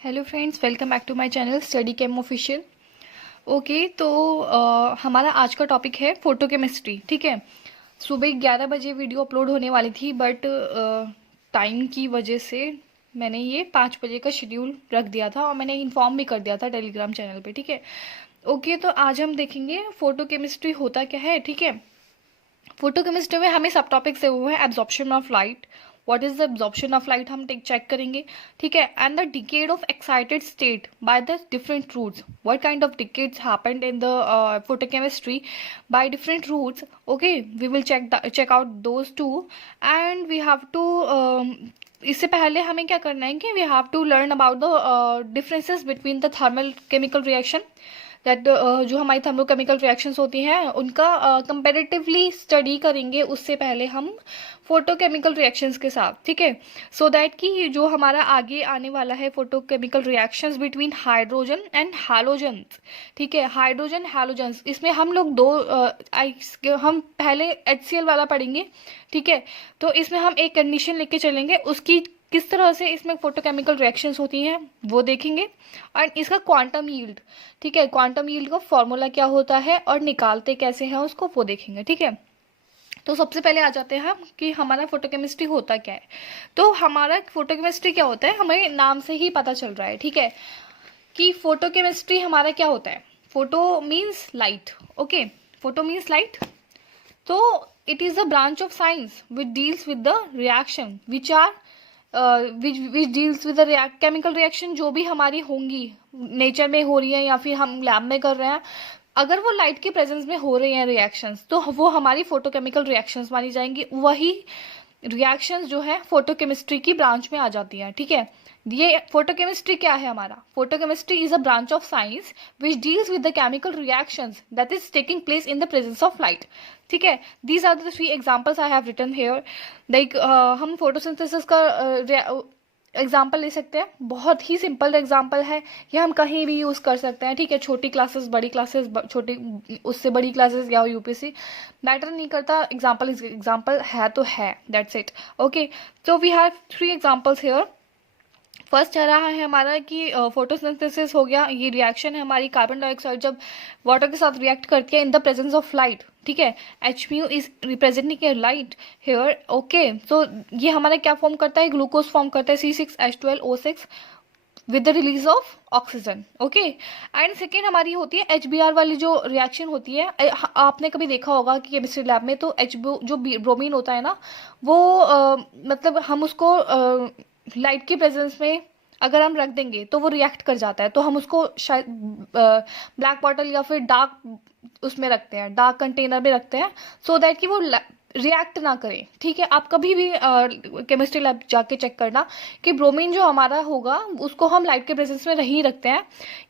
Hello friends, welcome back to my channel study chem official. Okay, तो हमारा आज का टॉपिक है फोटो केमिस्ट्री। ठीक है, सुबह 11 बजे वीडियो अपलोड होने वाली थी, बट टाइम की वजह से मैंने ये 5 बजे का शेड्यूल रख दिया था और मैंने इन्फॉर्म भी कर दिया था टेलीग्राम चैनल पे। ठीक है, ओके, तो आज हम देखेंगे फोटो केमिस्ट्री होता क्या है। ठीक है, फोटोकेमिस्ट्री में हमें सब टॉपिक से वो है absorption of light. What is the absorption of light हम चेक करेंगे। ठीक है, and the decade of excited state by the different routes, what kind of decades happened in the photochemistry by different routes. Okay, we will check out those two and we have to इससे पहले हमें क्या करना है कि we have to learn about the differences between the thermal chemical reaction that जो हमारी thermochemical reactions होती हैं उनका कंपेरेटिवली स्टडी करेंगे उससे पहले हम फोटोकेमिकल रिएक्शंस के साथ। ठीक है, सो दैट कि जो हमारा आगे आने वाला है photochemical reactions between hydrogen and halogens. ठीक है, हाइड्रोजन हैलोजन्स, इसमें हम लोग हम पहले HCl वाला पढ़ेंगे। ठीक है, तो इसमें हम एक कंडीशन लेके चलेंगे, उसकी किस तरह से इसमें फोटोकेमिकल रिएक्शंस होती हैं वो देखेंगे, और इसका क्वांटम यील्ड। ठीक है, क्वांटम यील्ड का फॉर्मूला क्या होता है और निकालते कैसे हैं उसको वो देखेंगे। ठीक है, तो सबसे पहले आ जाते हैं हम कि हमारा फोटोकेमिस्ट्री होता क्या है। तो हमारा फोटोकेमिस्ट्री क्या होता है, हमें नाम से ही पता चल रहा है। ठीक है, कि फोटोकेमिस्ट्री हमारा क्या होता है। Photo means light. Okay, photo means light. तो it is a branch of science which deals with the reaction which are which deals with the chemical reaction जो भी हमारी होंगी, नेचर में हो रही है या फिर हम लैब में कर रहे हैं, अगर वो लाइट के प्रेजेंस में हो रही हैं रिएक्शंस तो वो हमारी फोटोकेमिकल रिएक्शंस मानी जाएंगी। वही रिएक्शंस जो है फोटोकेमिस्ट्री की ब्रांच में आ जाती हैं। ठीक है, ये फोटोकेमिस्ट्री क्या है हमारा, photochemistry is a branch of science which deals with the chemical reactions that is taking place in the presence of light. ठीक है, these are the 3 examples I have written here. Like हम photosynthesis का example ले सकते हैं, बहुत ही simple example है, ये हम कहीं भी यूज़ कर सकते हैं। ठीक है, छोटी क्लासेस, बड़ी क्लासेस, छोटी उससे बड़ी क्लासेस या यूपीएससी, मैटर नहीं करता, एग्जाम्पल है तो है, that's it. Okay, so we have 3 examples here. First आ रहा है हमारा कि फोटोसिंथेसिस हो गया, ये रिएक्शन है हमारी, कार्बन डाइऑक्साइड जब वाटर के साथ रिएक्ट करती है in the presence of light. ठीक है, HMu is representing light here. Okay, तो ये हमारा क्या फॉर्म करता है, ग्लूकोज फॉर्म करता है C6H12O6 with the release of oxygen. Okay, and second हमारी होती है HBr वाली जो रिएक्शन होती है, आपने कभी देखा होगा कि केमिस्ट्री लैब में तो जो ब्रोमीन होता है ना, वो मतलब हम उसको लाइट की प्रेजेंस में अगर हम रख देंगे तो वो रिएक्ट कर जाता है, तो हम उसको शायद ब्लैक बॉटल या फिर डार्क उसमें रखते हैं, डार्क कंटेनर में रखते हैं, सो दैट कि वो रिएक्ट ना करें। ठीक है, आप कभी भी केमिस्ट्री लैब जाके चेक करना कि ब्रोमीन जो हमारा होगा उसको हम लाइट के प्रेजेंस में नहीं रखते हैं,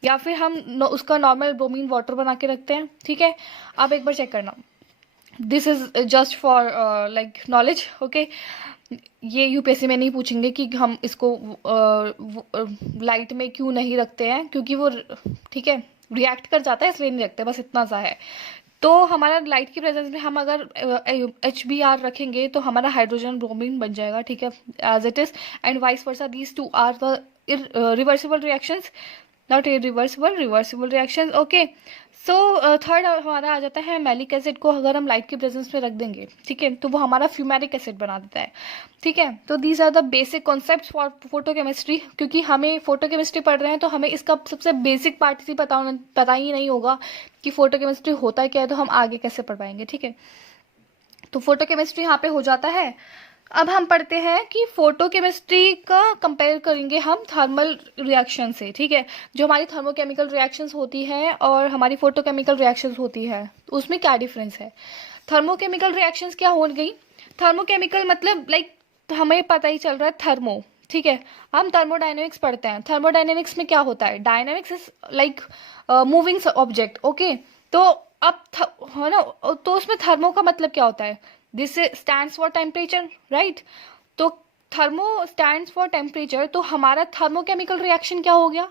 या फिर हम उसका नॉर्मल ब्रोमीन वाटर बना के रखते हैं। ठीक है, आप एक बार चेक करना, this is just for like knowledge. Okay, ये यूपीएससी में नहीं पूछेंगे कि हम इसको लाइट में क्यों नहीं रखते हैं, क्योंकि वो ठीक है रिएक्ट कर जाता है इसलिए नहीं रखते, बस इतना सा है। तो हमारा लाइट की प्रेजेंस में हम अगर HBr रखेंगे तो हमारा हाइड्रोजन ब्रोमीन बन जाएगा। ठीक है, as it is, and vice versa, these 2 are the reversible reactions, not irreversible, reversible reactions. Okay, so third हमारा आ जाता है मैलिक एसिड को अगर हम लाइट के प्रेजेंस में रख देंगे, ठीक है, तो वो हमारा फ्यूमेरिक एसिड बना देता है। ठीक है, तो these are the basic concepts for photochemistry. क्योंकि हमें फोटोकेमिस्ट्री पढ़ रहे हैं तो हमें इसका सबसे बेसिक पार्ट ही पता ही नहीं होगा कि फोटोकेमिस्ट्री होता है क्या है, तो हम आगे कैसे पढ़ पाएंगे। ठीक है, तो फोटोकेमिस्ट्री यहाँ पे हो जाता है। अब हम पढ़ते हैं कि फोटोकेमिस्ट्री का कंपेयर करेंगे हम थर्मल रिएक्शन से। ठीक है, जो हमारी थर्मोकेमिकल रिएक्शंस होती हैं और हमारी फोटोकेमिकल रिएक्शंस होती है उसमें क्या डिफरेंस है। थर्मोकेमिकल रिएक्शंस क्या हो गई, थर्मोकेमिकल मतलब लाइक हमें पता ही चल रहा है थर्मो। ठीक है, हम थर्मोडायनेमिक्स पढ़ते हैं, थर्मोडायनेमिक्स में क्या होता है, dynamics is like moving object. Okay, तो अब है ना, तो उसमें थर्मो का मतलब क्या होता है, this stands for temperature, right. तो थर्मो स्टैंड्स फॉर टेम्परेचर, तो हमारा थर्मोकेमिकल रिएक्शन क्या हो गया,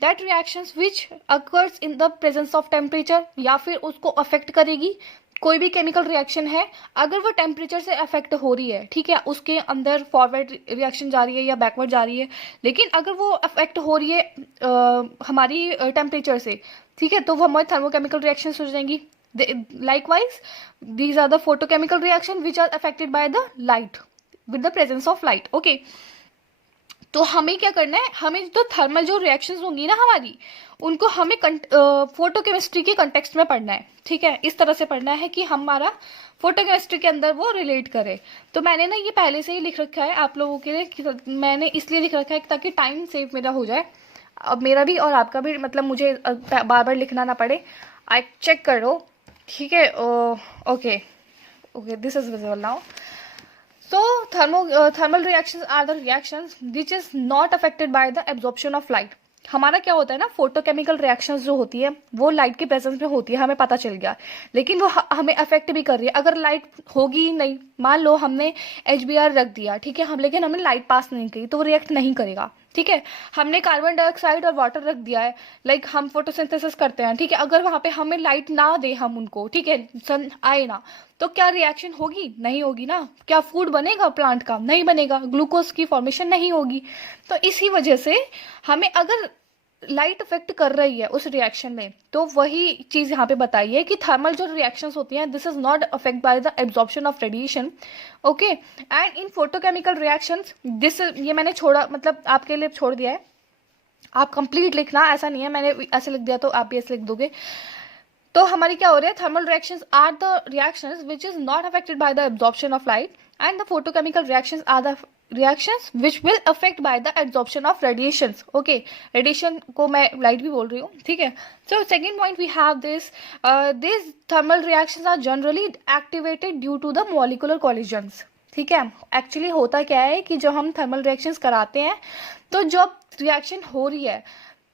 that reactions which occurs in the presence of temperature, या फिर उसको अफेक्ट करेगी कोई भी केमिकल रिएक्शन है, अगर वो टेम्परेचर से अफेक्ट हो रही है, ठीक है, उसके अंदर फॉरवर्ड रिएक्शन जा रही है या बैकवर्ड जा रही है, लेकिन अगर वो अफेक्ट हो रही है हमारी टेम्परेचर से, ठीक है, तो वो हमारी थर्मोकेमिकल रिएक्शन हो जाएंगी. Likewise, these are the photochemical reaction which are affected by the light, with the presence of light. Okay. तो हमें क्या करना है, हमें तो थर्मल जो रिएक्शंस होंगी ना हमारी, उनको हमें फोटोकेमिस्ट्री के कंटेक्स्ट में पढ़ना है. ठीक है, इस तरह से पढ़ना है कि हमारा फोटोकेमिस्ट्री के अंदर वो रिलेट करे. तो मैंने ना ये पहले से ही लिख रखा है आप लोगों के लिए, मैंने इसलिए लिख रखा है ताकि टाइम सेव मेरा हो जाए, अब मेरा भी और आपका भी, मतलब मुझे बार बार लिखना ना पड़े. आई चेक कर लो. ठीक है. Okay, this is visible now. So thermal reactions are the reactions which is not affected by the absorption of light. हमारा क्या होता है ना, फोटोकेमिकल रिएक्शंस जो होती है वो लाइट के प्रेजेंस में होती है, हमें पता चल गया, लेकिन वो हमें अफेक्ट भी कर रही है. अगर लाइट होगी ही नहीं, मान लो हमने HBr रख दिया, ठीक है, लेकिन हमने लाइट पास नहीं की तो वो रिएक्ट नहीं करेगा. ठीक है, हमने कार्बन डाइऑक्साइड और वाटर रख दिया है, लाइक हम फोटोसिंथेसिस करते हैं, ठीक है, अगर वहां पे हमें लाइट ना दे हम उनको, ठीक है, सन आए ना, तो क्या रिएक्शन होगी? नहीं होगी ना. क्या फूड बनेगा प्लांट का? नहीं बनेगा. ग्लूकोज की फॉर्मेशन नहीं होगी. तो इसी वजह से हमें अगर लाइट इफेक्ट कर रही है उस रिएक्शन में, तो वही चीज यहाँ पे बताई है कि थर्मल जो रिएक्शंस होती हैं, this is not affect bye the absorption of radiation. Okay. And in photochemical reactions this, ये मैंने छोड़ा, मतलब आपके लिए छोड़ दिया है, आप कंप्लीट लिखना, ऐसा नहीं है मैंने ऐसे लिख दिया तो आप भी ऐसे लिख दोगे. तो हमारी क्या हो रहा है, thermal reactions are the reactions which is not affected by the absorption of light, and the photochemical reactions are the reactions which will affect by the absorption of radiations. Okay, radiation को मैं light भी बोल रही हूँ. ठीक है. So second point we have this, these thermal reactions are generally activated due to the molecular collisions. ठीक है, एक्चुअली होता क्या है कि जो हम थर्मल रिएक्शंस कराते हैं, तो जब रिएक्शन हो रही है,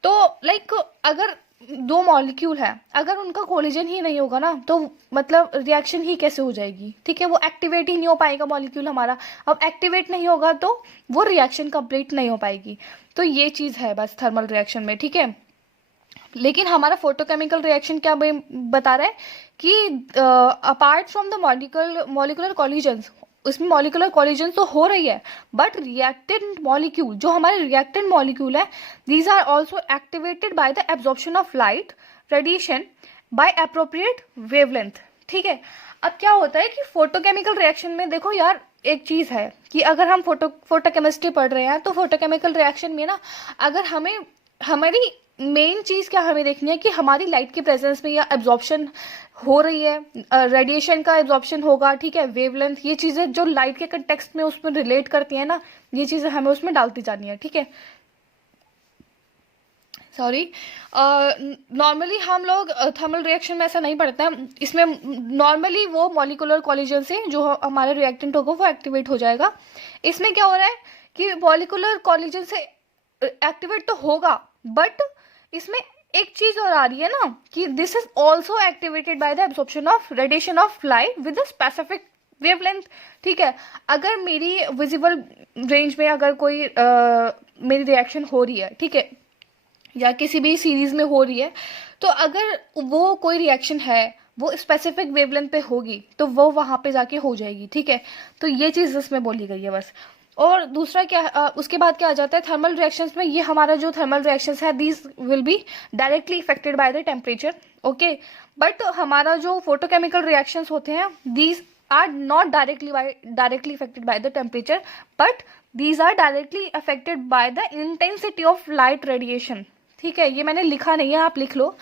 तो लाइक अगर दो मॉलिक्यूल है, अगर उनका कोलिजन ही नहीं होगा ना, तो मतलब रिएक्शन ही कैसे हो जाएगी. ठीक है, वो एक्टिवेट ही नहीं हो पाएगा मॉलिक्यूल हमारा. अब एक्टिवेट नहीं होगा तो वो रिएक्शन कंप्लीट नहीं हो पाएगी. तो ये चीज है बस थर्मल रिएक्शन में. ठीक है, लेकिन हमारा फोटोकेमिकल रिएक्शन क्या बता रहा है कि apart from the molecular collisions, उसमें मॉलिकुलर कॉलिजन तो हो रही है, बट रिएक्टेंट मॉलिक्यूल, जो हमारे रिएक्टेंट मॉलिक्यूल है, these are also activated by the absorption of light radiation by appropriate wavelength. ठीक है. अब क्या होता है कि फोटोकेमिकल रिएक्शन में देखो यार, एक चीज है कि अगर हम फोटोकेमिस्ट्री पढ़ रहे हैं, तो फोटोकेमिकल रिएक्शन में ना, अगर हमारी मेन चीज क्या हमें देखनी है कि हमारी लाइट के प्रेजेंस में या एब्जॉर्प्शन हो रही है, रेडिएशन का एब्जॉर्प्शन होगा. ठीक है, वेवलेंथ, ये चीजें जो लाइट के कंटेक्स्ट में उसमें रिलेट करती है ना, ये चीजें हमें उसमें डालती जानी है. ठीक है, सॉरी. नॉर्मली हम लोग थर्मल रिएक्शन में ऐसा नहीं पढ़ते हैं. इसमें नॉर्मली वो मॉलिकुलर कॉलिजन से जो हमारा रिएक्टेंट होगा वो एक्टिवेट हो जाएगा. इसमें क्या हो रहा है कि मॉलिकुलर कॉलिजन से एक्टिवेट तो होगा, बट इसमें एक चीज और आ रही है ना कि this is also activated by the absorption of radiation of light with the specific wavelength. ठीक है, अगर मेरी विजिबल रेंज में अगर कोई मेरी रिएक्शन हो रही है, ठीक है, या किसी भी सीरीज में हो रही है, तो अगर वो कोई रिएक्शन है वो स्पेसिफिक वेवलेंथ पे होगी, तो वो वहां पे जाके हो जाएगी. ठीक है, तो ये चीज इसमें बोली गई है बस. और दूसरा क्या, उसके बाद क्या आ जाता है थर्मल रिएक्शंस में, ये हमारा जो थर्मल रिएक्शंस है, these will be directly affected by the temperature. Okay, but हमारा जो फोटोकेमिकल रिएक्शंस होते हैं, these are not directly affected by the temperature, but these are directly affected by the intensity of light radiation. ठीक है, ये मैंने लिखा नहीं है, आप लिख लो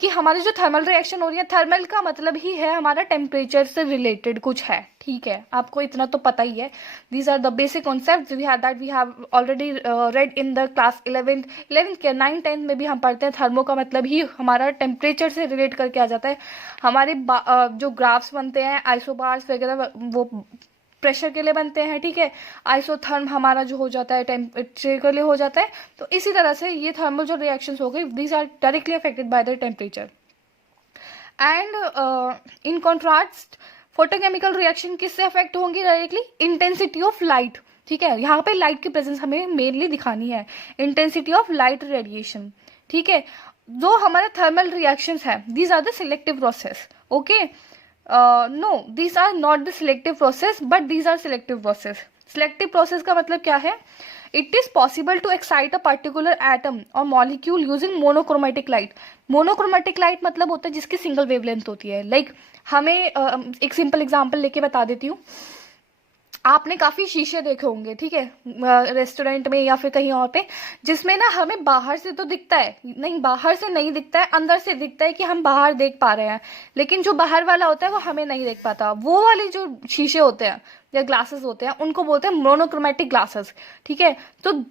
कि हमारी जो थर्मल रिएक्शन हो रही है, थर्मल का मतलब ही है हमारा टेम्परेचर से रिलेटेड कुछ है. ठीक है, आपको इतना तो पता ही है. These are the basic concept we have already read in the class 11th के 9th 10th में भी हम पढ़ते हैं. थर्मो का मतलब ही हमारा टेम्परेचर से रिलेट करके आ जाता है. हमारे जो ग्राफ्स बनते हैं, आइसोबार्स वगैरह, वो प्रेशर के लिए बनते हैं. ठीक है, आइसोथर्म हमारा जो हो जाता है टेम्परेचर के लिए हो जाता है. तो इसी तरह से ये थर्मल जो रिएक्शंस हो गई, these are directly affected by the temperature. And in contrast photochemical reaction किससे अफेक्ट होंगी डायरेक्टली? Intensity of light. ठीक है, यहाँ पे लाइट की प्रेजेंस हमें मेनली दिखानी है, इंटेंसिटी ऑफ लाइट रेडिएशन. ठीक है, जो हमारे थर्मल रिएक्शंस है, these are the selective process. Okay, no, these are not the selective process but these are selective process. Selective process का मतलब क्या है? It is possible to excite a particular atom और molecule using monochromatic light. Monochromatic light मतलब होता है जिसकी single wavelength होती है. लाइक हमें एक सिंपल एग्जांपल लेके बता देती हूँ. आपने काफ़ी शीशे देखे होंगे, ठीक है, रेस्टोरेंट में या फिर कहीं और पे, जिसमें ना हमें बाहर से तो दिखता है नहीं, बाहर से नहीं दिखता है, अंदर से दिखता है कि हम बाहर देख पा रहे हैं, लेकिन जो बाहर वाला होता है वो हमें नहीं देख पाता. वो वाले जो शीशे होते हैं या ग्लासेस होते हैं उनको बोलते हैं मोनोक्रोमेटिक ग्लासेस. ठीक है, तो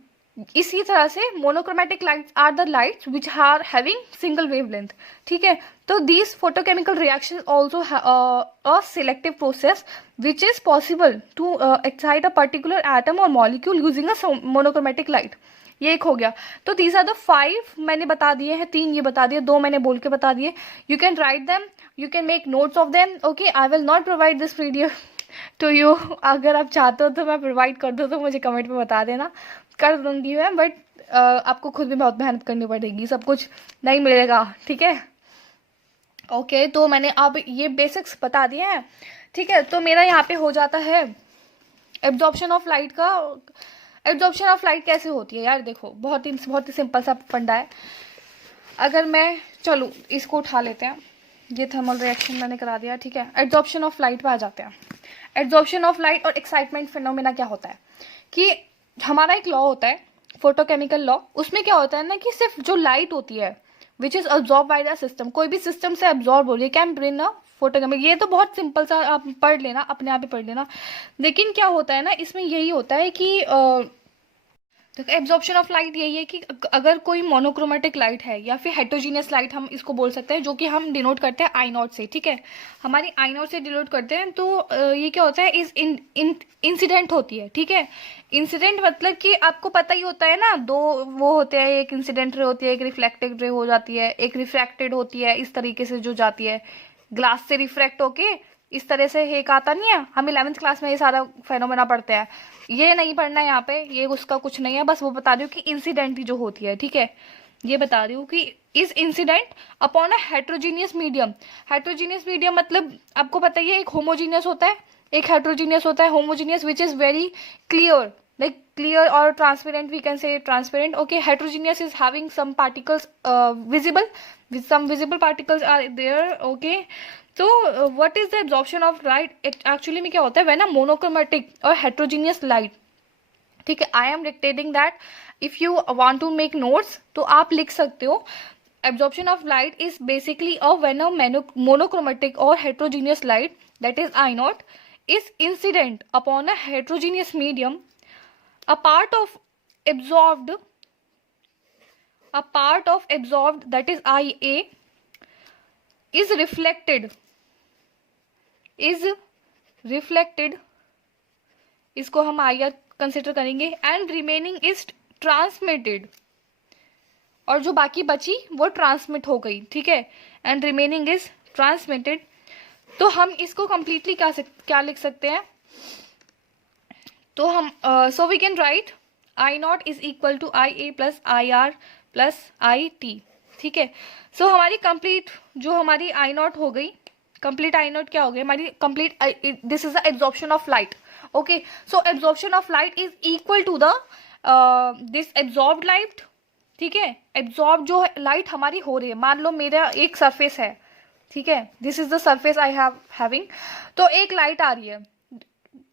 इसी तरह से monochromatic lights are the lights which are having single wavelength. ठीक है, तो these photochemical reaction also a selective process which is possible to excite a particular atom और molecule using a monochromatic light. ये एक हो गया. तो दीज आर द 5 मैंने बता दिए हैं, 3 ये बता दिए, 2 मैंने बोल के बता दिए. You can write them, you can make notes of them. Okay, I will not provide this video to you. अगर आप चाहते हो तो मैं प्रोवाइड कर दूँ तो मुझे कमेंट में बता देना, कर दूंगी मैं, बट आपको खुद भी बहुत मेहनत करनी पड़ेगी, सब कुछ नहीं मिलेगा. ठीक है, ओके, तो मैंने अब ये बेसिक्स बता दिए हैं. ठीक है, तो मेरा यहाँ पे हो जाता है एब्जॉर्प्शन ऑफ लाइट का. एब्जॉर्प्शन ऑफ लाइट कैसे होती है यार? देखो, बहुत ही सिंपल सा फंडा है. अगर मैं, चलो इसको उठा लेते हैं, ये थर्मल रिएक्शन मैंने करा दिया. ठीक है, एब्जॉर्प्शन ऑफ लाइट पे आ जाते हैं. एब्जॉर्प्शन ऑफ लाइट और एक्साइटमेंट फिनोमेना क्या होता है कि हमारा एक लॉ होता है, फोटोकेमिकल लॉ. उसमें क्या होता है ना कि सिर्फ जो लाइट होती है which is absorb by the system, कोई भी सिस्टम से अब्जॉर्ब हो रही है, कैन ब्रिंग अ फोटोकेमिकल. ये तो बहुत सिंपल सा, आप पढ़ लेना, अपने आप ही पढ़ लेना. लेकिन क्या होता है ना, इसमें यही होता है कि तो एब्जॉर्प्शन ऑफ लाइट यही है कि अगर कोई मोनोक्रोमेटिक लाइट है या फिर हेट्रोजीनियस लाइट हम इसको बोल सकते हैं, जो कि हम डिनोट करते हैं आई नॉट से. ठीक है, हमारी आई नॉट से डिनोट करते हैं. तो ये क्या होता है, इस इंसिडेंट होती है. ठीक है, इंसिडेंट मतलब कि आपको पता ही होता है ना, 2 वो होते हैं, एक इंसिडेंट रे होती है, एक रिफ्लेक्टेड रे हो जाती है, एक रिफ्रैक्टेड होती है, इस तरीके से जो जाती है ग्लास से रिफ्रैक्ट होके इस तरह से. एक आता नहीं है, हम 11th क्लास में ये सारा फेनोमेना पढ़ते हैं. ये नहीं पढ़ना है यहाँ पे, ये उसका कुछ नहीं है, बस वो बता रही हूँ कि इंसिडेंट जो होती है. ठीक है, ये बता रही हूँ कि इस incident upon a heterogeneous medium. Heterogeneous medium मतलब आपको पता ही है, एक होमोजीनियस होता है, एक हेट्रोजीनियस होता है. Homogeneous which is very clear, like clear or transparent, we can say transparent. Okay, heterogeneous is having some particles visible, with some visible particles are there. Okay, so what is the absorption of light? Actually में क्या होता है, when a monochromatic or heterogeneous light, ठीक है, I am dictating that. if you want to make notes तो आप लिख सकते हो. absorption of light is basically when a monochromatic or heterogeneous light, that is I naught, is incident upon a heterogeneous medium. A part of absorbed, that is IA, is reflected, इसको हम IR consider करेंगे. And remaining is transmitted, और जो बाकी बची वो transmit हो गई. ठीक है, एंड रिमेनिंग इज ट्रांसमिटेड. तो हम इसको कंप्लीटली क्या लिख सकते हैं, तो हम so we can write I naught is equal to IA plus IR plus IT. ठीक है, सो हमारी कंप्लीट जो हमारी आई नॉट हो गई, कंप्लीट आई नॉट क्या हो गई हमारी complete, this is the absorption of light. Okay, so absorption of light is equal to the this absorbed light. ठीक है, एब्जॉर्ब जो लाइट हमारी हो रही है, मान लो मेरा एक सरफेस है. ठीक है, this is the surface I having. तो एक लाइट आ रही है,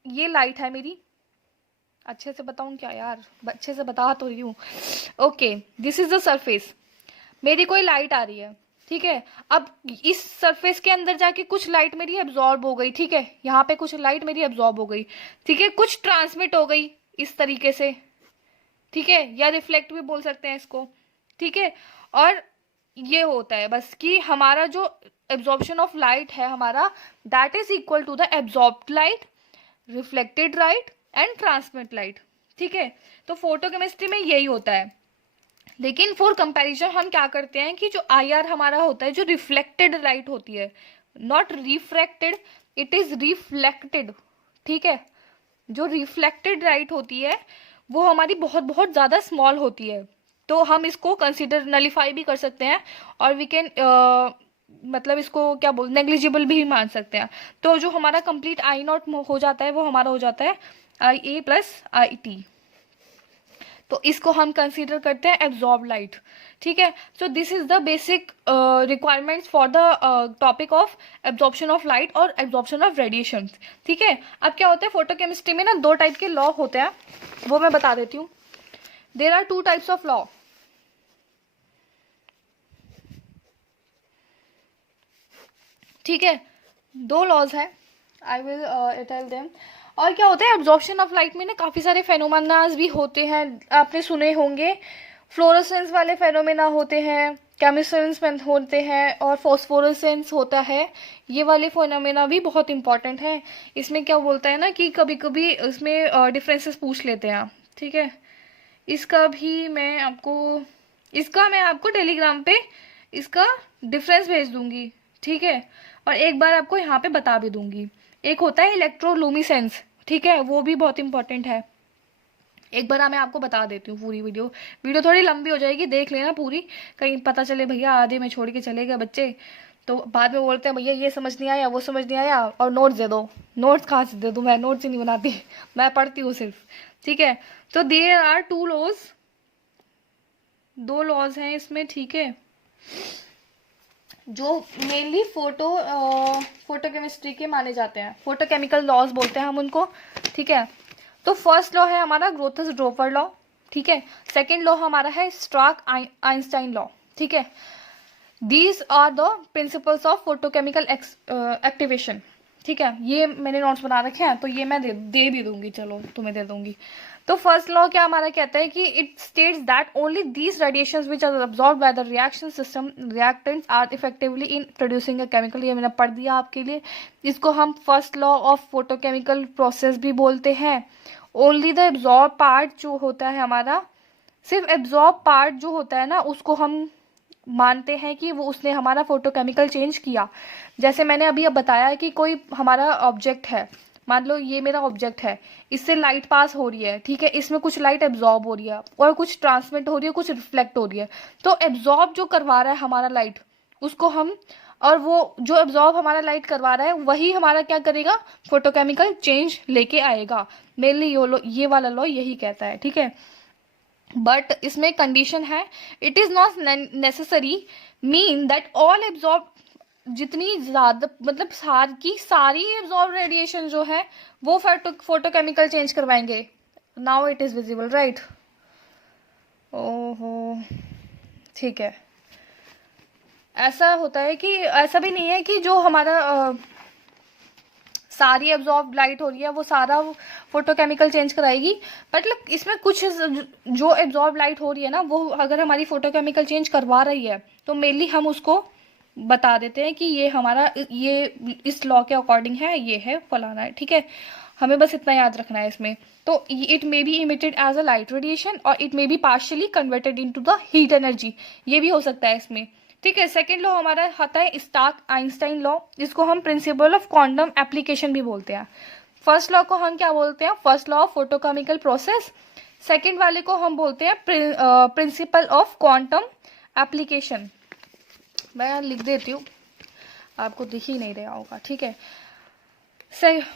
ये लाइट है मेरी. अच्छे से बताऊं क्या यार, अच्छे से बता तो रही हूँ. Okay, this is the surface, मेरी कोई लाइट आ रही है. ठीक है, अब इस सरफेस के अंदर जाके कुछ लाइट मेरी एब्जॉर्ब हो गई. ठीक है, यहाँ पे कुछ लाइट मेरी एब्जॉर्ब हो गई. ठीक है, कुछ ट्रांसमिट हो गई इस तरीके से. ठीक है, या रिफ्लेक्ट भी बोल सकते हैं इसको. ठीक है, और ये होता है बस कि हमारा जो एब्जॉर्प्शन ऑफ लाइट है हमारा, that is equal to the absorbed light, reflected light and transmit light. ठीक है, तो फोटोकेमिस्ट्री में यही होता है. लेकिन फॉर कंपैरिजन हम क्या करते हैं कि जो IR हमारा होता है, जो रिफ्लेक्टेड लाइट होती है, not refracted, it is reflected. ठीक है, जो रिफ्लेक्टेड लाइट होती है वो हमारी बहुत बहुत ज़्यादा स्मॉल होती है. तो हम इसको कंसिडर नलीफाई भी कर सकते हैं, और वी कैन मतलब इसको क्या बोल नेग्लिजिबल भी मान सकते हैं। तो जो हमारा कंप्लीट आई नॉट हो जाता है वो हमारा हो जाता है आई ए प्लस आई टी। तो इसको हम कंसीडर करते हैं एब्जॉर्ब लाइट। ठीक है, so this is the basic requirements for the topic of absorption of light और एब्जॉर्प्शन ऑफ रेडिएशन। ठीक है, अब क्या होता है फोटोकेमिस्ट्री में ना दो टाइप के लॉ होते हैं, वो मैं बता देती हूँ। There are two types of law. ठीक है, दो लॉज है, आई विल टेल देम। और क्या होता है एब्जॉर्प्शन ऑफ लाइट में ना काफ़ी सारे फेनोमेनाज भी होते हैं, आपने सुने होंगे। फ्लोरोसेंस वाले फेनोमेना होते हैं, केमिसेंस में होते हैं, और फॉस्फोरेसेंस होता है। ये वाले फेनोमेना भी बहुत इंपॉर्टेंट है। इसमें क्या बोलता है ना कि कभी कभी इसमें डिफरेंसेस पूछ लेते हैं। ठीक है, इसका मैं आपको टेलीग्राम पे इसका डिफरेंस भेज दूंगी। ठीक है, और एक बार आपको यहाँ पे बता भी दूंगी। एक होता है इलेक्ट्रोलुमिसेंस, ठीक है, वो भी बहुत इंपॉर्टेंट है। एक बार मैं आपको बता देती हूँ पूरी वीडियो थोड़ी लंबी हो जाएगी, देख लेना पूरी, कहीं पता चले भैया आधे में छोड़ के चले गए बच्चे, तो बाद में बोलते हैं भैया ये समझ नहीं आया वो समझ नहीं आया और नोट्स दे दो। नोट्स कहाँ से दे दूँ, मैं नोट्स ही नहीं बनाती, मैं पढ़ती हूँ सिर्फ। ठीक है, तो देयर आर टू लॉज, दो लॉज हैं इसमें। ठीक है, जो मेनली फोटोकेमिस्ट्री के माने जाते हैं, फोटोकेमिकल लॉज बोलते हैं हम उनको। ठीक है, तो फर्स्ट लॉ है हमारा ग्रोथस-ड्रॉपर लॉ। ठीक है, सेकंड लॉ हमारा है स्टार्क-आइंस्टाइन लॉ। ठीक है, these are the principles of photochemical activation. ठीक है, ये मैंने नोट्स बना रखे हैं, तो ये मैं दे भी दूंगी, चलो तुम्हें दे दूंगी। तो फर्स्ट लॉ क्या हमारा कहता है कि it states that only these radiations which are absorbed by the reaction system reactants are effectively in producing a chemical. ये मैंने पढ़ दिया आपके लिए। इसको हम first law of photochemical process भी बोलते हैं। ओनली द एब्जॉर्ब पार्ट जो होता है हमारा, सिर्फ एब्जॉर्ब पार्ट जो होता है ना, उसको हम मानते हैं कि वो उसने हमारा फोटोकेमिकल चेंज किया। जैसे मैंने अभी अब बताया कि कोई हमारा ऑब्जेक्ट है, मान लो ये मेरा ऑब्जेक्ट है, इससे लाइट पास हो रही है। ठीक है, इसमें कुछ लाइट एब्जॉर्ब हो रही है और कुछ ट्रांसमिट हो रही है, कुछ रिफ्लेक्ट हो रही है। तो एब्जॉर्ब जो करवा रहा है हमारा लाइट, उसको हम, और वो जो एब्जॉर्ब हमारा लाइट करवा रहा है वही हमारा क्या करेगा, फोटोकेमिकल चेंज लेके आएगा। मेनली ये वाला लॉ यही कहता है। ठीक है, बट इसमें कंडीशन है, it is not necessary mean that all absorb, जितनी ज्यादा मतलब सारी एब्जॉर्ब रेडिएशन जो है वो फोटोकेमिकल चेंज करवाएंगे। Now it is visible, right? ओहो, ठीक है। ऐसा होता है कि ऐसा भी नहीं है कि जो हमारा सारी एब्जॉर्ब लाइट हो रही है वो सारा फोटोकेमिकल चेंज कराएगी। मतलब इसमें कुछ जो एब्जॉर्ब लाइट हो रही है ना, वो अगर हमारी फोटोकेमिकल चेंज करवा रही है तो मेनली हम उसको बता देते हैं कि ये हमारा ये इस लॉ के अकॉर्डिंग है, ये है फलाना है। ठीक है, हमें बस इतना याद रखना है इसमें। तो it may be emitted as a light radiation और it may be partially converted into the heat energy, ये भी हो सकता है इसमें। ठीक है, सेकेंड लॉ हमारा आता है स्टार्क आइंस्टाइन लॉ, जिसको हम प्रिंसिपल ऑफ क्वांटम एप्लीकेशन भी बोलते हैं। फर्स्ट लॉ को हम क्या बोलते हैं, first law of photochemical process. Second वाले को हम बोलते हैं प्रिंसिपल ऑफ क्वांटम एप्लीकेशन। मैं लिख देती हूँ, आपको दिख ही नहीं रहा होगा। ठीक है,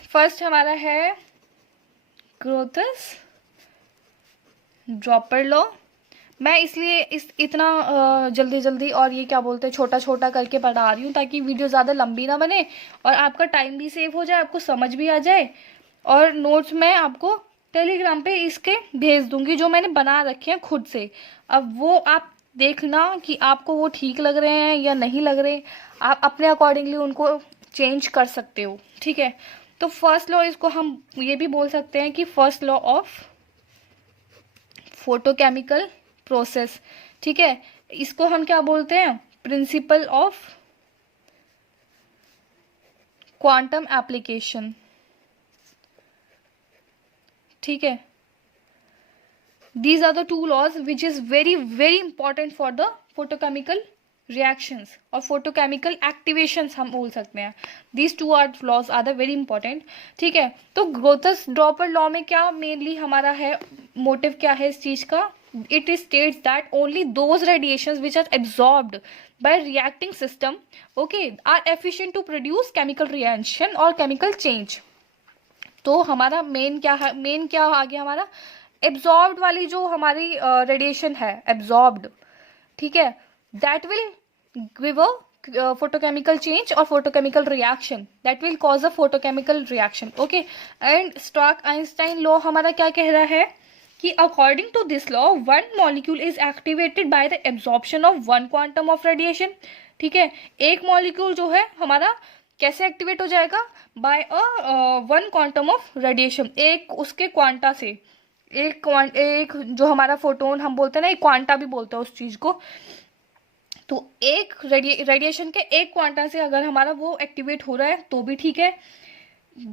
फर्स्ट हमारा है ग्रोथस ड्रॉपर लॉ। मैं इसलिए इतना जल्दी और ये क्या बोलते हैं छोटा छोटा करके पढ़ा रही हूँ ताकि वीडियो ज़्यादा लंबी ना बने और आपका टाइम भी सेव हो जाए, आपको समझ भी आ जाए। और नोट्स मैं आपको टेलीग्राम पे इसके भेज दूंगी जो मैंने बना रखे हैं खुद से। अब वो आप देखना कि आपको वो ठीक लग रहे हैं या नहीं लग रहे, आप अपने अकॉर्डिंगली उनको चेंज कर सकते हो। ठीक है, तो फर्स्ट लॉ, इसको हम ये भी बोल सकते हैं कि first law of photochemical process. ठीक है, इसको हम क्या बोलते हैं, प्रिंसिपल ऑफ क्वांटम एप्लीकेशन। ठीक है, these are the two laws which is very important for the photochemical reactions और photochemical activations हम बोल सकते हैं। these two are laws are the very important। ठीक है, तो ग्रोथस ड्रॉपर लॉ में क्या मेनली हमारा है, मोटिव क्या है इस चीज का, it states that only those radiations which are absorbed by reacting system, okay, are efficient to produce chemical reaction or chemical change. तो हमारा मेन क्या है, मेन क्या आ गया हमारा, एब्जॉर्ब्ड वाली जो हमारी रेडिएशन है, एब्जॉर्ब्ड, ठीक है, that will give a photochemical change or photochemical reaction, that will cause a photochemical reaction. Okay, and Stark-Einstein law हमारा क्या कह रहा है कि according to this law one molecule is activated by the absorption of one quantum of radiation. ठीक है, एक molecule जो है हमारा कैसे एक्टिवेट हो जाएगा, by a one quantum of radiation, एक उसके क्वांटा से, एक जो हमारा फोटोन हम बोलते हैं ना, एक क्वांटा भी बोलते हैं उस चीज को, तो एक रेडिएशन के एक क्वांटा से अगर हमारा वो एक्टिवेट हो रहा है तो भी ठीक है,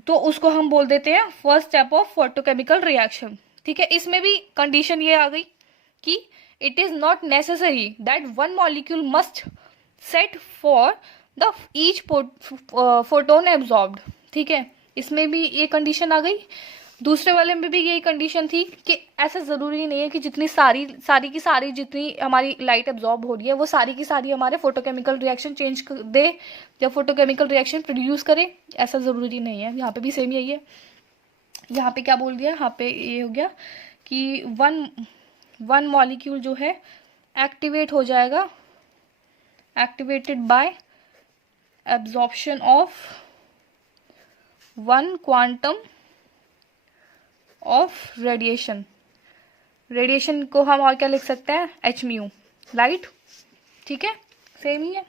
तो उसको हम बोल देते हैं first step of photochemical reaction. ठीक है, इसमें भी कंडीशन ये आ गई कि it is not necessary that one molecule must set for the each photon absorbed. ठीक है, इसमें भी ये कंडीशन आ गई. दूसरे वाले में भी यही कंडीशन थी कि ऐसा ज़रूरी नहीं है कि जितनी सारी की सारी जितनी हमारी लाइट एब्जॉर्ब हो रही है वो सारी की सारी हमारे फोटोकेमिकल रिएक्शन चेंज दे या फोटोकेमिकल रिएक्शन प्रोड्यूस करे, ऐसा ज़रूरी नहीं है. यहाँ पे भी सेम यही है. यहाँ पे क्या बोल दिया, यहाँ पे ये हो गया कि वन मॉलिक्यूल जो है एक्टिवेट हो जाएगा, activated by absorption of one quantum of radiation. Radiation को हम और क्या लिख सकते हैं, एच म्यू, लाइट. ठीक है, सेम ही है.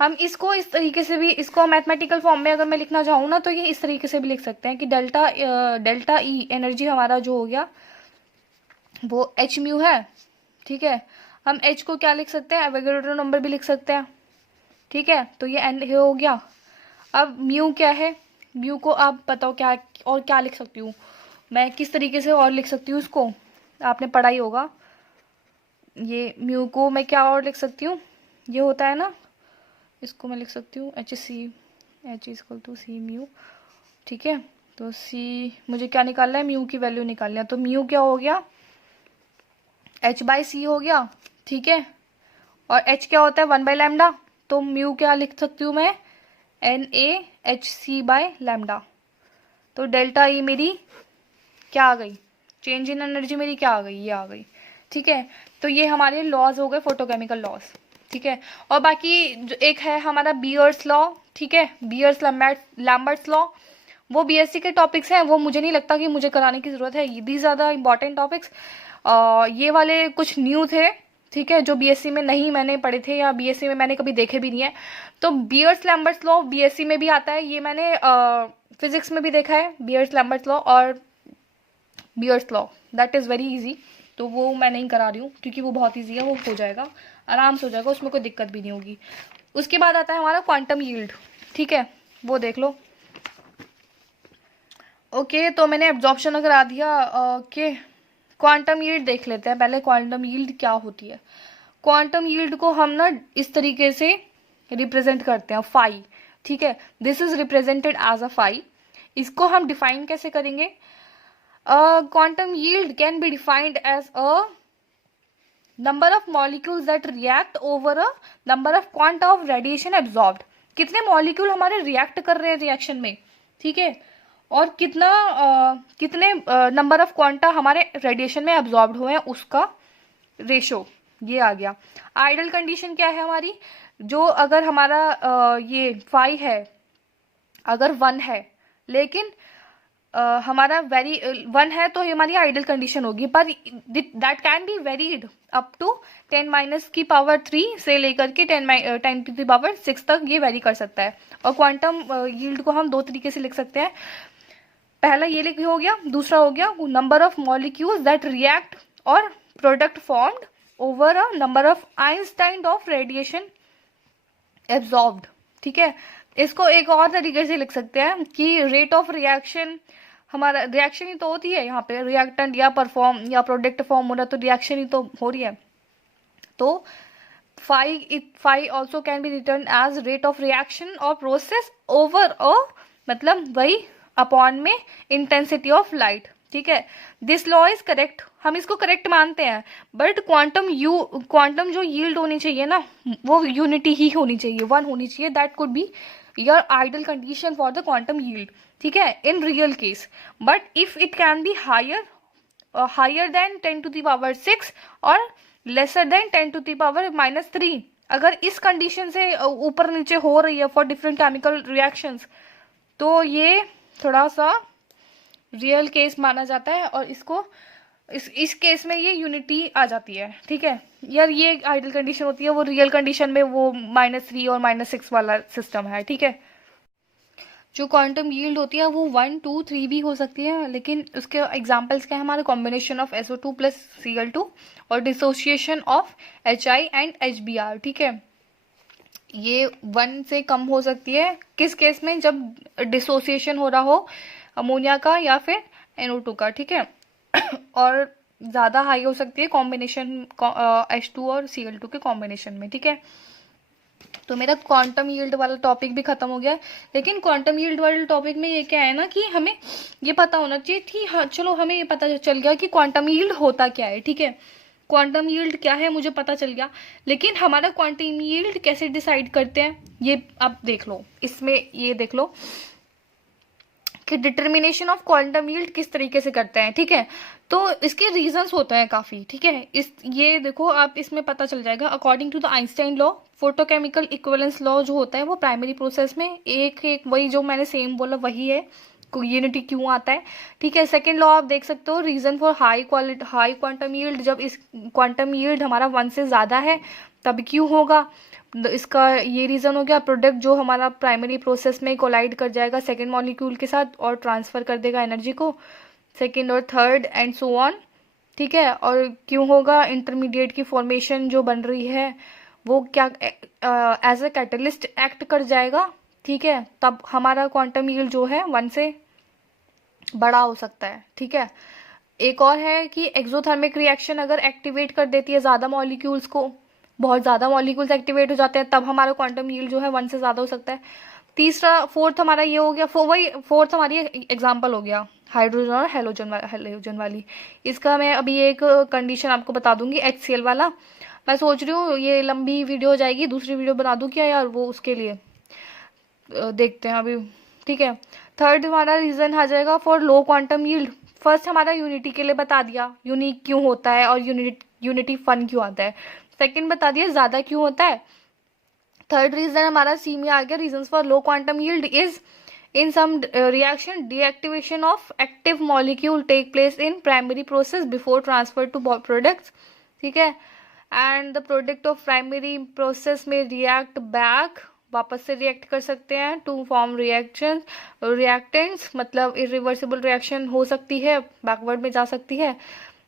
हम इसको इस तरीके से भी, इसको मैथमेटिकल फॉर्म में अगर मैं लिखना चाहूँ ना तो ये इस तरीके से भी लिख सकते हैं कि डेल्टा ई एनर्जी हमारा जो हो गया वो एच म्यू है. ठीक है, हम एच को क्या लिख सकते हैं, एवोगैड्रो नंबर भी लिख सकते हैं. ठीक है, तो ये एन हो गया. अब म्यू क्या है, म्यू को आप बताओ क्या और क्या लिख सकती हूँ मैं, किस तरीके से और लिख सकती हूँ उसको, आपने पढ़ा ही होगा. ये म्यू को मैं क्या और लिख सकती हूँ, ये होता है ना, इसको मैं लिख सकती हूँ H is equal to C mu. ठीक है, तो सी मुझे क्या निकालना है, म्यू की वैल्यू निकालना है. तो म्यू क्या हो गया, एच बाई सी हो गया. ठीक है, और एच क्या होता है, 1/λ. तो म्यू क्या लिख सकती हूँ मैं, NaHc/λ. तो डेल्टा ई मेरी क्या आ गई, चेंज इन एनर्जी मेरी क्या आ गई, ये आ गई. ठीक है, तो ये हमारे लॉज हो गए, फोटोकेमिकल लॉज. ठीक है, और बाकी जो एक है हमारा बीयर्स लॉ. ठीक है, बीयर्स लैम्बर्ट्स लॉ, वो बीएससी के टॉपिक्स हैं, वो मुझे नहीं लगता कि मुझे कराने की जरूरत है. These are the important topics. ये वाले कुछ न्यू थे. ठीक है, जो बीएससी में नहीं मैंने पढ़े थे या बीएससी में मैंने कभी देखे भी नहीं है. तो बीयर्स लैम्बर्ट्स लॉ बीएससी में भी आता है, ये मैंने फिजिक्स में भी देखा है, बीयर्स लैम्बर्ट्स लॉ और Beer's law. That is very easy. तो वो मैं नहीं करा रही हूँ क्योंकि वो बहुत इजी है, वो हो जाएगा, आराम से हो जाएगा, उसमें कोई दिक्कत भी नहीं होगी. उसके बाद आता है हमारा क्वांटम यील्ड. ठीक है, वो देख लो. ओके, तो मैंने एब्जॉर्प्शन करा दिया. ओके, क्वांटम यील्ड देख लेते हैं पहले. क्वांटम यील्ड क्या होती है, क्वांटम यील्ड को हम ना इस तरीके से रिप्रेजेंट करते हैं, फाई. ठीक है, this is represented as a phi. इसको हम डिफाइन कैसे करेंगे, quantum yield can be defined as a number of molecules that react over a number of quanta of radiation absorbed. कितने मॉलिक्यूल हमारे रिएक्ट कर रहे हैं रिएक्शन में. ठीक है, और कितने नंबर ऑफ क्वांटा हमारे रेडिएशन में एब्जॉर्ब्ड हुए हैं, उसका रेशो ये आ गया. आइडल कंडीशन क्या है हमारी, जो अगर हमारा ये फाई है अगर 1 है, लेकिन हमारा वेरी 1 है तो हमारी आइडल कंडीशन होगी, पर that can be varied up to 10⁻³ से लेकर के 10⁻6 तक ये वेरी कर सकता है. और क्वांटम यील्ड को हम दो तरीके से लिख सकते हैं. पहला ये हो गया, दूसरा हो गया number of molecules that react और product formed over a number of Einstein of radiation absorbed. ठीक है, इसको एक और तरीके से लिख सकते हैं कि रेट ऑफ रिएक्शन, हमारा रिएक्शन ही तो होती है यहाँ पे, रिएक्टेंट या परफॉर्म या प्रोडक्ट फॉर्म हो रहा है तो रिएक्शन ही तो हो रही है. तो phi also can be written as rate of reaction और प्रोसेस ओवर अ, मतलब वही अपॉन में इंटेंसिटी ऑफ लाइट. ठीक है, दिस लॉ इज करेक्ट, हम इसको करेक्ट मानते हैं, बट क्वांटम जो यील्ड होनी चाहिए ना, वो यूनिटी ही होनी चाहिए, वन होनी चाहिए, that could be your ideal condition for the quantum yield, ठीक है, in real case. But if it can be higher than 10⁻⁶ और लेसर देन 10⁻⁻3, अगर इस कंडीशन से ऊपर नीचे हो रही है फॉर डिफरेंट केमिकल रिएक्शंस, तो ये थोड़ा सा रियल केस माना जाता है, और इसको इस केस में ये यूनिटी आ जाती है, ठीक है यार। ये आइडल कंडीशन होती है, वो रियल कंडीशन में वो -3 और -6 वाला सिस्टम है, ठीक है। जो क्वांटम यील्ड होती है वो 1, 2, 3 भी हो सकती है, लेकिन उसके एग्जांपल्स क्या है हमारे, कॉम्बिनेशन ऑफ SO2 + Cl2 और dissociation of Hi and HBr, ठीक है। ये 1 से कम हो सकती है किस केस में, जब डिसोसिएशन हो रहा हो अमोनिया का या फिर NO2 का, ठीक है। और ज़्यादा हाई हो सकती है कॉम्बिनेशन H2 और Cl2 के कॉम्बिनेशन में, ठीक है। तो मेरा क्वांटम यील्ड वाला टॉपिक भी खत्म हो गया, लेकिन क्वांटम यील्ड वाले टॉपिक में ये क्या है ना कि हमें ये पता होना चाहिए कि हाँ चलो हमें ये पता चल गया कि क्वांटम यील्ड होता क्या है, ठीक है। क्वांटम यील्ड क्या है मुझे पता चल गया, लेकिन हमारा क्वांटम यील्ड कैसे डिसाइड करते हैं ये आप देख लो, इसमें ये देख लो कि डिटर्मिनेशन ऑफ क्वांटम यील्ड किस तरीके से करते हैं, ठीक है। तो इसके रीजंस होते हैं काफी, ठीक है। ये देखो आप इसमें पता चल जाएगा, according to the Einstein law, photochemical equivalence law जो होता है वो प्राइमरी प्रोसेस में एक एक वही जो मैंने सेम बोला वही है, यूनिटी क्यों आता है, ठीक है। सेकेंड लॉ आप देख सकते हो, reason for high quantum yield, जब इस क्वांटम यील्ड हमारा 1 से ज्यादा है तब क्यों होगा, इसका ये रीज़न हो गया। प्रोडक्ट जो हमारा प्राइमरी प्रोसेस में कोलाइड कर जाएगा सेकेंड मॉलिक्यूल के साथ और ट्रांसफ़र कर देगा एनर्जी को, सेकेंड और थर्ड एंड सो ऑन, ठीक है। और क्यों होगा, इंटरमीडिएट की फॉर्मेशन जो बन रही है वो क्या एज ए कैटलिस्ट एक्ट कर जाएगा, ठीक है, तब हमारा क्वांटम यील्ड जो है 1 से बड़ा हो सकता है, ठीक है। एक और है कि एक्सोथर्मिक रिएक्शन अगर एक्टिवेट कर देती है ज़्यादा मॉलिक्यूल्स को, बहुत ज़्यादा मॉलिक्यूल्स एक्टिवेट हो जाते हैं, तब हमारा क्वांटम यील्ड जो है 1 से ज़्यादा हो सकता है। फोर्थ हमारा ये हो गया, फोर्थ हमारी एग्जाम्पल हो गया हाइड्रोजन और हेलोजन वाली। इसका मैं अभी एक कंडीशन आपको बता दूंगी, HCl वाला। मैं सोच रही हूँ ये लंबी वीडियो हो जाएगी, दूसरी वीडियो बना दूँ क्या यार, वो उसके लिए देखते हैं अभी, ठीक है। थर्ड हमारा रीज़न आ जाएगा for low quantum yield. First हमारा यूनिटी के लिए बता दिया, यूनिक क्यों होता है और यूनिटी फन क्यों आता है। सेकंड बता दिया ज़्यादा क्यों होता है। थर्ड रीजन हमारा सी में आ गया, reason for low quantum yield is in some reaction deactivation of active molecule take place in primary process before transfer to products, ठीक है। And the product of primary process में रिएक्ट बैक, वापस से react कर सकते हैं to form reactants, मतलब irreversible reaction हो सकती है, बैकवर्ड में जा सकती है।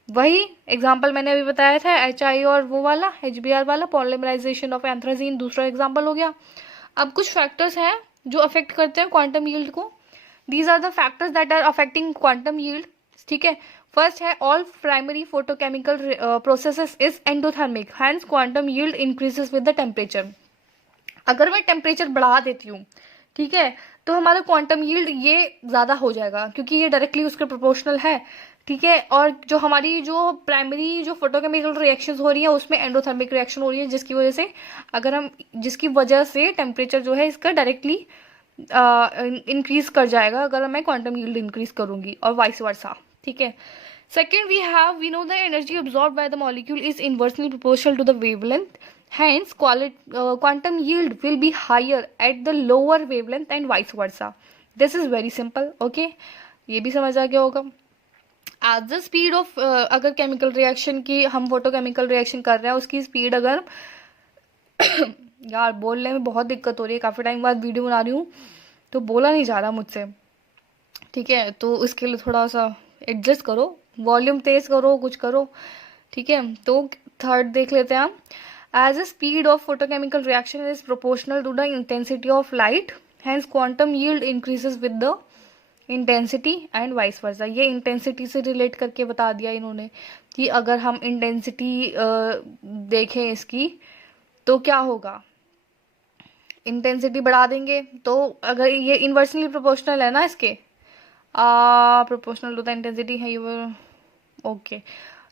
वही एग्जाम्पल मैंने अभी बताया था HI और वो वाला HBr वाला, पॉलीमराइजेशन ऑफ एंथ्राजीन दूसरा एग्जाम्पल हो गया। अब कुछ फैक्टर्स हैं जो अफेक्ट करते हैं क्वांटम यील्ड को। These are the factors that are affecting quantum yield, ठीक है। फर्स्ट है all primary photochemical processes is endothermic, hence quantum yield increases with the temperature. अगर मैं टेम्परेचर बढ़ा देती हूँ, ठीक है, तो हमारा क्वांटम यील्ड ये ज़्यादा हो जाएगा क्योंकि ये डायरेक्टली उसके प्रोपोर्शनल है, ठीक है। और जो हमारी जो प्राइमरी जो फोटोकेमिकल रिएक्शंस हो रही है उसमें एंडोथर्मिक रिएक्शन हो रही है, जिसकी वजह से टेम्परेचर जो है इसका डायरेक्टली इंक्रीज कर जाएगा अगर मैं क्वांटम यील्ड इंक्रीज करूंगी, और वाइस वर्सा, ठीक है। Second, we know the energy absorbed by the molecule is inversely proportional to the wavelength. Hence, quantum yield will be higher at the lower wavelength and vice versa. This is very simple. Okay, ये भी समझ आ गया होगा। At the speed of अगर chemical reaction की हम photochemical reaction कर रहे हैं उसकी स्पीड अगर यार बोलने में बहुत दिक्कत हो रही है, काफ़ी टाइम बाद वीडियो बना रही हूँ तो बोला नहीं जा रहा मुझसे, ठीक है। तो इसके लिए थोड़ा सा एडजस्ट करो, वॉल्यूम तेज करो, कुछ करो, ठीक है। तो थर्ड देख लेते हैं हम, as a speed of photochemical reaction is proportional to the intensity of light, hence quantum yield increases with the intensity and vice versa. ये इंटेंसिटी से रिलेट करके बता दिया इन्होंने कि अगर हम इंटेंसिटी देखें इसकी तो क्या होगा, इंटेंसिटी बढ़ा देंगे तो अगर ये इन्वर्सली प्रोपोर्शनल है ना इसके, प्रोपोर्शनल टू द इंटेंसिटी है ओके,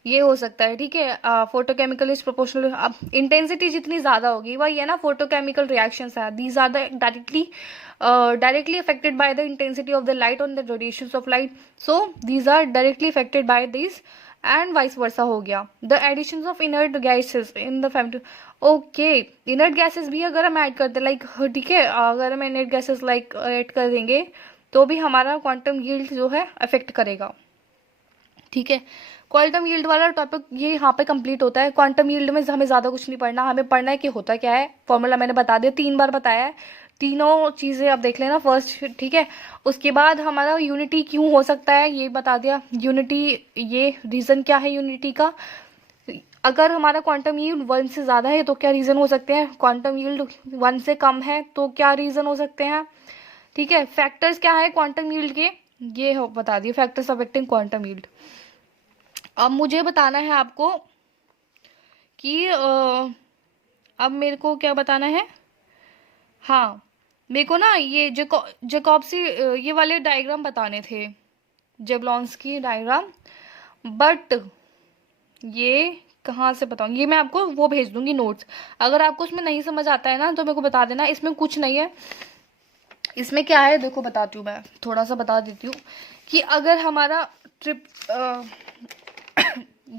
ये हो सकता है, ठीक है। फोटोकेमिकल इज प्रोपोर्शनल, अब इंटेंसिटी जितनी ज़्यादा होगी वही है ना, फोटोकेमिकल रिएक्शंस है, these are the directly affected by the intensity of the light on the radiations of light, so these are directly affected by this and vice versa हो गया। The addition of inert gases in the family, okay, inert gases भी अगर हम add करते like, ठीक है, अगर हम इनर्ट गैसेस लाइक ऐड कर देंगे तो भी हमारा क्वांटम यील्ड जो है अफेक्ट करेगा, ठीक है। क्वांटम यील्ड वाला टॉपिक ये यहाँ पे कंप्लीट होता है। क्वांटम यील्ड में हमें ज़्यादा कुछ नहीं पढ़ना, हमें पढ़ना है कि होता क्या है। फॉर्मूला मैंने बता दिया, 3 बार बताया है, तीनों चीज़ें आप देख लेना फर्स्ट, ठीक है। उसके बाद हमारा यूनिटी क्यों हो सकता है ये बता दिया, यूनिटी ये रीज़न क्या है यूनिटी का। अगर हमारा क्वांटम यील्ड 1 से ज़्यादा है तो क्या रीज़न हो सकते हैं, क्वांटम यील्ड 1 से कम है तो क्या रीज़न हो सकते हैं, ठीक है। फैक्टर्स क्या है क्वांटम यील्ड के, ये बता दिए, फैक्टर्स अफेक्टिंग क्वांटम यील्ड। अब मुझे बताना है आपको कि अब मेरे को क्या बताना है, हाँ मेरे को ना ये जैकोब्सी ये वाले डायग्राम बताने थे, जेबलॉन्स्की डायग्राम, बट ये कहाँ से बताऊँ, ये मैं आपको वो भेज दूंगी नोट्स। अगर आपको उसमें नहीं समझ आता है ना तो मेरे को बता देना, इसमें कुछ नहीं है। इसमें क्या है देखो बताती हूँ, मैं थोड़ा सा बता देती हूँ कि अगर हमारा ट्रिप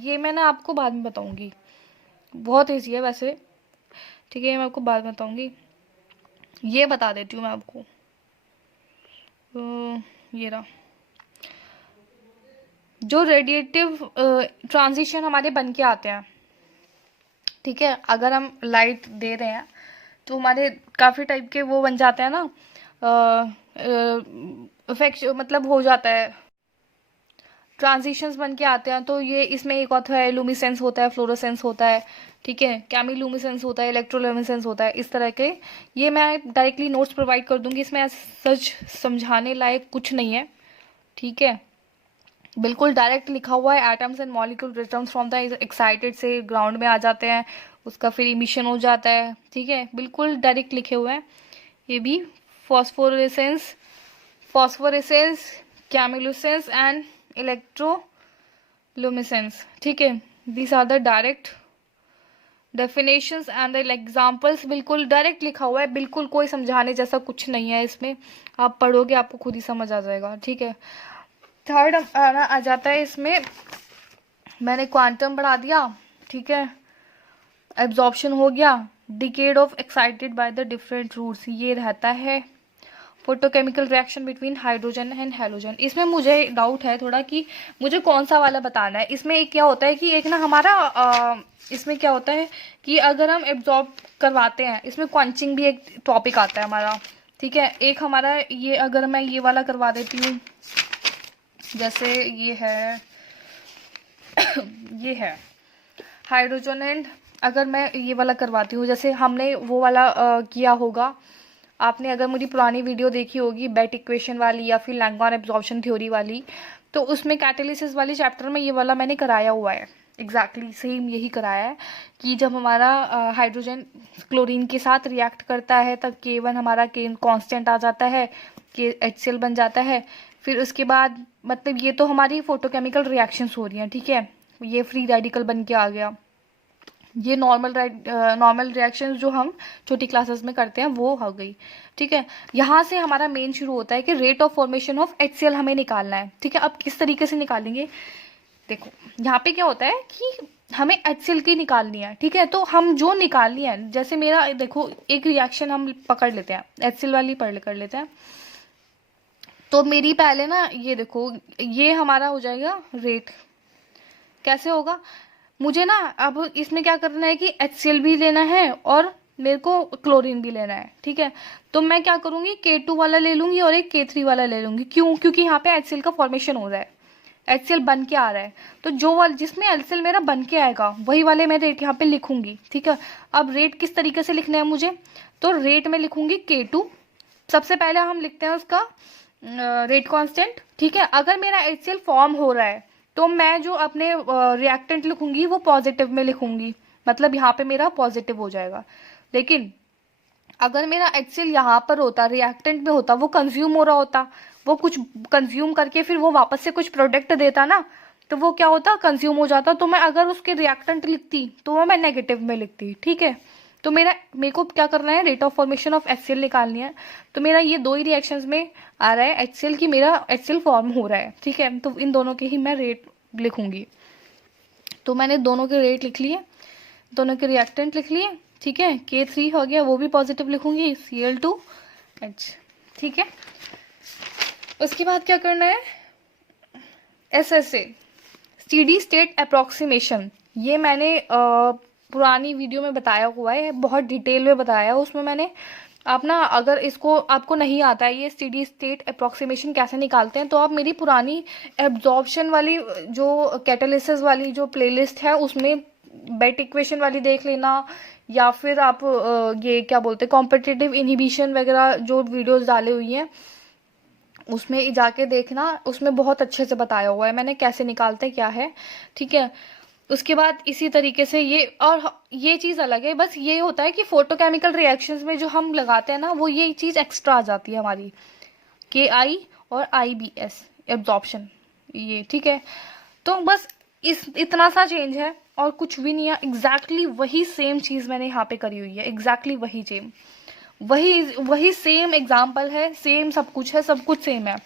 ये मैं ना आपको बाद में बताऊंगी, बहुत ईजी है वैसे, ठीक है, मैं आपको बाद में बताऊंगी। ये बता देती हूँ मैं आपको, ये रहा जो रेडिएटिव ट्रांजिशन हमारे बन के आते हैं, ठीक है। अगर हम लाइट दे रहे हैं तो हमारे काफ़ी टाइप के वो बन जाते हैं ना, इफेक्ट मतलब हो जाता है, ट्रांजिशंस बन के आते हैं। तो ये इसमें एक और है, लुमिसेंस होता है, फ्लोरोसेंस होता है, ठीक है, कैमिलुमिसेंस होता है, इलेक्ट्रोलुमिसेंस होता है, इस तरह के। ये मैं डायरेक्टली नोट्स प्रोवाइड कर दूंगी, इसमें सच समझाने लायक कुछ नहीं है, ठीक है। बिल्कुल डायरेक्ट लिखा हुआ है, atoms and molecule returns from the excited से ग्राउंड में आ जाते हैं, उसका फिर इमिशन हो जाता है, ठीक है, बिल्कुल डायरेक्ट लिखे हुए हैं। ये भी फॉस्फोरेसेंस, कैमिलुसेंस एंड इलेक्ट्रोलुमिसेंस, ठीक है, these are the direct definitions and the examples, बिल्कुल डायरेक्ट लिखा हुआ है, बिल्कुल कोई समझाने जैसा कुछ नहीं है इसमें, आप पढ़ोगे आपको खुद ही समझ आ जाएगा, ठीक है। थर्ड आना आ जाता है इसमें, मैंने क्वांटम बढ़ा दिया, ठीक है, एब्जॉर्प्शन हो गया, decayed of excited by the different routes, ये रहता है photochemical reaction between hydrogen and halogen. इसमें मुझे डाउट है थोड़ा कि मुझे कौन सा वाला बताना है। इसमें एक क्या होता है कि एक ना हमारा इसमें क्या होता है कि अगर हम एब्जॉर्ब करवाते हैं, इसमें क्वंचिंग भी एक टॉपिक आता है हमारा, ठीक है। एक हमारा ये अगर मैं ये वाला करवा देती हूँ, जैसे ये है ये है हाइड्रोजन एंड, अगर मैं ये वाला करवाती हूँ, जैसे हमने वो वाला किया होगा, आपने अगर मेरी पुरानी वीडियो देखी होगी बेट इक्वेशन वाली या फिर लैंगमैन एब्जॉर्प्शन थ्योरी वाली, तो उसमें कैटालिसिस वाले चैप्टर में ये वाला मैंने कराया हुआ है, एग्जैक्टली सेम यही कराया है कि जब हमारा हाइड्रोजन क्लोरीन के साथ रिएक्ट करता है तब K1 हमारा कांस्टेंट आ जाता है, HCl बन जाता है। फिर उसके बाद मतलब ये तो हमारी फोटोकेमिकल रिएक्शंस हो रही हैं, ठीक है, ये फ्री रेडिकल बन के आ गया। ये नॉर्मल रिएक्शंस जो हम छोटी क्लासेस में करते हैं वो हो गई, ठीक है। यहाँ से हमारा मेन शुरू होता है कि rate of formation of HCl हमें निकालना है, ठीक है। अब किस तरीके से निकालेंगे, देखो यहाँ पे क्या होता है कि हमें HCl की निकालनी है, ठीक है। तो हम जो निकालनी है, जैसे मेरा देखो एक रिएक्शन हम पकड़ लेते हैं, HCl वाली कर लेते हैं। तो मेरी पहले ना ये देखो, ये हमारा हो जाएगा रेट, कैसे होगा, मुझे ना अब इसमें क्या करना है कि HCl भी लेना है और मेरे को क्लोरीन भी लेना है, ठीक है। तो मैं क्या करूंगी, K2 वाला ले लूंगी और एक K3 वाला ले लूंगी, क्यों, क्योंकि यहाँ पे HCl का फॉर्मेशन हो रहा है, HCl बन के आ रहा है, तो जो वाला जिसमें HCl मेरा बन के आएगा वही वाले मैं रेट यहाँ पे लिखूंगी, ठीक है। अब रेट किस तरीके से लिखना है मुझे, तो रेट में लिखूंगी K2, सबसे पहले हम लिखते हैं उसका रेट कांस्टेंट, ठीक है। अगर मेरा HCl फॉर्म हो रहा है तो मैं जो अपने रिएक्टेंट लिखूंगी वो पॉजिटिव में लिखूंगी, मतलब यहाँ पे मेरा पॉजिटिव हो जाएगा। लेकिन अगर मेरा HCl यहाँ पर होता, रिएक्टेंट में होता, वो कंज्यूम हो रहा होता, वो कुछ कंज्यूम करके फिर वो वापस से कुछ प्रोडक्ट देता ना, तो वो क्या होता, कंज्यूम हो जाता। तो मैं अगर उसके रिएक्टेंट लिखती तो वो मैं नेगेटिव में लिखती, ठीक है। तो मेरे को क्या करना है, rate of formation of HCl निकालनी है। तो मेरा ये दो ही रिएक्शंस में आ रहा है HCl की, मेरा HCl फॉर्म हो रहा है, ठीक है। तो इन दोनों के ही मैं रेट लिखूंगी। तो मैंने दोनों के रेट लिख लिए, दोनों के रिएक्टेंट लिख लिए, ठीक है। K3 हो गया, वो भी पॉजिटिव लिखूंगी, Cl2H, ठीक है। उसके बाद क्या करना है, SSA, स्टेडी स्टेट अप्रोक्सीमेशन। ये मैंने पुरानी वीडियो में बताया हुआ है, बहुत डिटेल में बताया है उसमें मैंने। आप ना, अगर इसको आपको नहीं आता है ये स्टेडी स्टेट अप्रोक्सीमेशन कैसे निकालते हैं, तो आप मेरी पुरानी एब्जॉर्प्शन वाली जो कैटालिसिस वाली जो प्लेलिस्ट है उसमें बेट इक्वेशन वाली देख लेना, या फिर आप ये क्या बोलते हैं, कॉम्पिटिटिव इनहिबिशन वगैरह जो वीडियोस डाली हुई हैं उसमें जाके देखना, उसमें बहुत अच्छे से बताया हुआ है मैंने कैसे निकालते क्या है, ठीक है। उसके बाद इसी तरीके से ये चीज़ अलग है, बस ये होता है कि फोटोकेमिकल रिएक्शंस में जो हम लगाते हैं ना, वो ये चीज़ एक्स्ट्रा आ जाती है हमारी, KI और IBS एब्जॉर्प्शन, ये ठीक है। तो बस इतना सा चेंज है और कुछ भी नहीं है, एग्जैक्टली वही सेम चीज़ मैंने यहाँ पे करी हुई है, एग्जैक्टली वही सेम, वही सेम एग्जाम्पल है, सेम सब कुछ है, सब कुछ सेम है,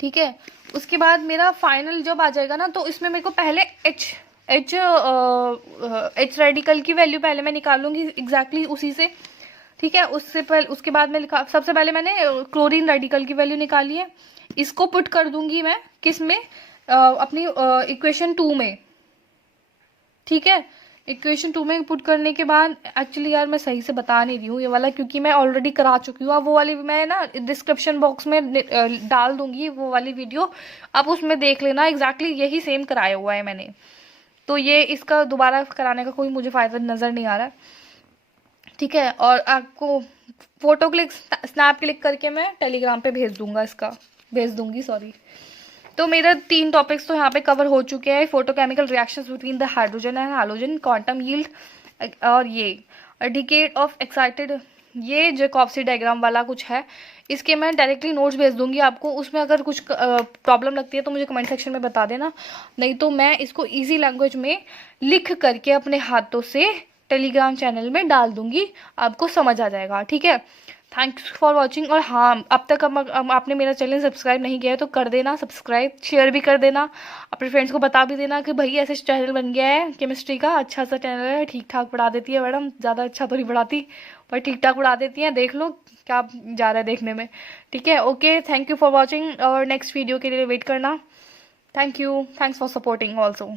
ठीक है। उसके बाद मेरा फाइनल जब आ जाएगा ना, तो इसमें मेरे को पहले एच रेडिकल की वैल्यू पहले मैं निकालूंगी एग्जैक्टली उसी से, ठीक है। उससे पहले, उसके बाद में सबसे पहले मैंने क्लोरीन रेडिकल की वैल्यू निकाली है, इसको पुट कर दूंगी मैं किस में, अपनी इक्वेशन 2 में, ठीक है। इक्वेशन 2 में पुट करने के बाद, एक्चुअली यार मैं सही से बता नहीं रही हूँ ये वाला, क्योंकि मैं ऑलरेडी करा चुकी हूँ। अब वो वाली मैं ना डिस्क्रिप्शन बॉक्स में डाल दूंगी वो वाली वीडियो, आप उसमें देख लेना, एग्जैक्टली यही सेम कराया हुआ है मैंने। तो ये इसका दोबारा कराने का कोई मुझे फ़ायदा नज़र नहीं आ रहा है, ठीक है। और आपको फोटो क्लिक, स्नैप क्लिक करके मैं टेलीग्राम पे भेज दूंगी, सॉरी। तो मेरे 3 टॉपिक्स तो यहाँ पे कवर हो चुके हैं, photochemical reactions between the hydrogen and halogen, quantum yield, और ये डिकेड ऑफ एक्साइटेड, ये जैकोब्सी डायग्राम वाला कुछ है, इसके मैं डायरेक्टली नोट्स भेज दूंगी आपको। उसमें अगर कुछ प्रॉब्लम लगती है तो मुझे कमेंट सेक्शन में बता देना, नहीं तो मैं इसको ईजी लैंग्वेज में लिख करके अपने हाथों से टेलीग्राम चैनल में डाल दूंगी, आपको समझ आ जाएगा, ठीक है। Thanks for watching. और हाँ, अब तक आपने मेरा चैनल सब्सक्राइब नहीं किया है तो कर देना सब्सक्राइब, शेयर भी कर देना, अपने फ्रेंड्स को बता भी देना कि भाई ऐसे चैनल बन गया है केमिस्ट्री का, अच्छा सा चैनल है, ठीक ठाक पढ़ा देती है मैडम, ज़्यादा अच्छा तो नहीं पढ़ाती पर ठीक ठाक पढ़ा देती हैं, देख लो क्या जा रहा है देखने में, ठीक है। Okay, thank you for watching, और नेक्स्ट वीडियो के लिए वेट करना। Thank you, thanks for supporting also.